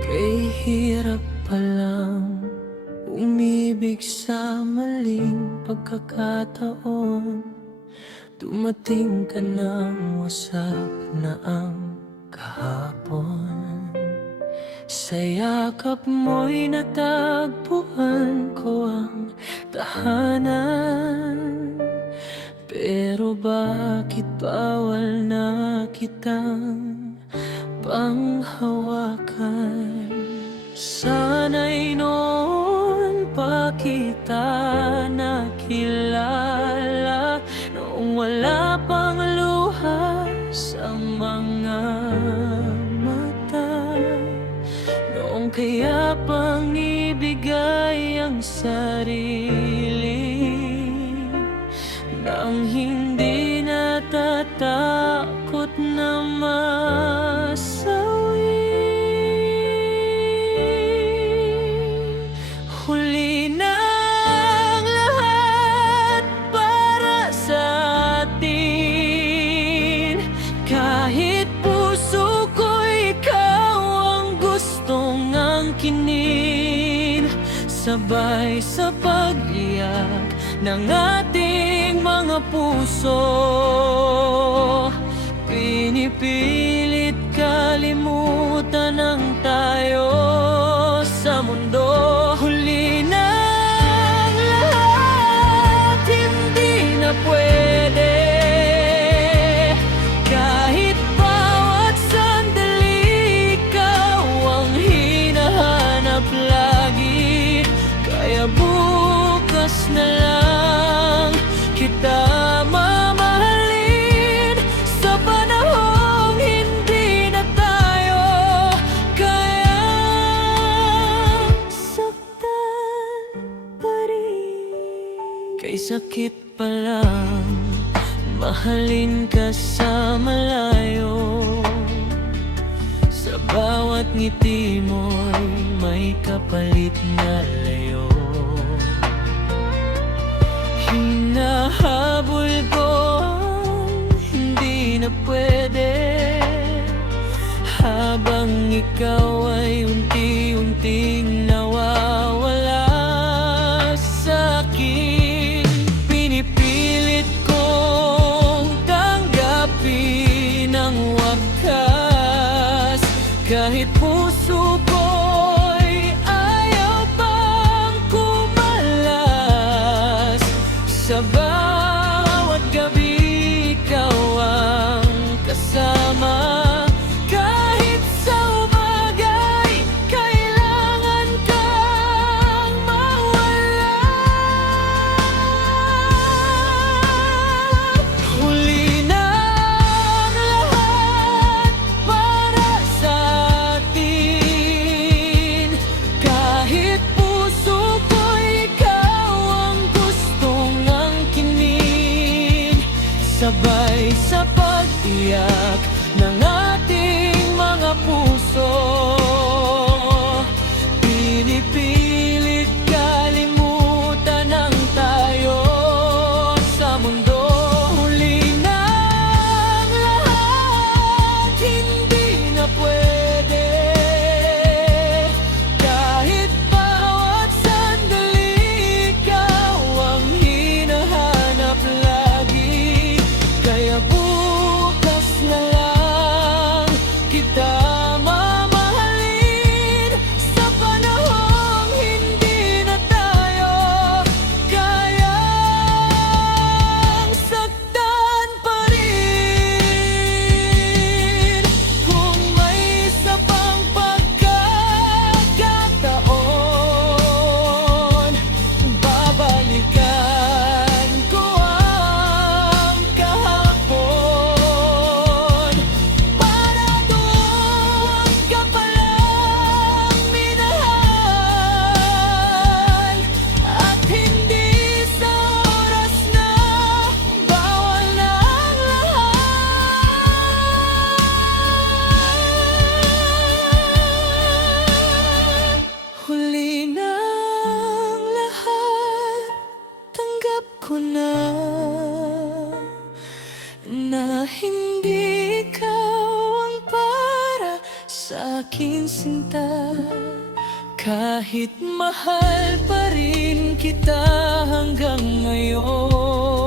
Kay hirap palang umibig sa maling pagkakataon. Dumating ka ng wasak na ang kahapon. Sa yakap mo'y natagpuan ko ang tahanan. Pero bakit bawal na kitang panghawakan? Sana'y noon pa kita nakilala, noong wala pang luha sa mga mata, noong kaya pang ibigay ang sarili, nang hindi natatakot na masawi. Huli na ang lahat para sa atin. Kahit puso ko'y ikaw ang gustong angkinin, sabay sa pag-iyak ng ating mga puso, pinipilit kalimutan ang tayo sa mundo. Huli na ang lahat, hindi na pwede. Kahit bawat sandali ikaw ang hinahanap lagi, kaya bukas na lang kita mamahalin. Sa panahong hindi na tayo kayang saktan pa rin. Kay sakit pa lang mahalin ka sa malayo. Sa bawat ngiti mo'y may kapalit na layo. Hinahabol ko ang hindi na pwede, habang ikaw ay unti-unting nawawala sa akin. Pinipilit kong tanggapin ang wakas, kahit puso ko'y ayaw pang kumalas. Sa bawat gabi ikaw ang kasama, kahit sa umaga'y kailangan kang mawala. Huli na ang lahat para sa atin. sa aking sinta. Kahit mahal pa rin kita hanggang ngayon,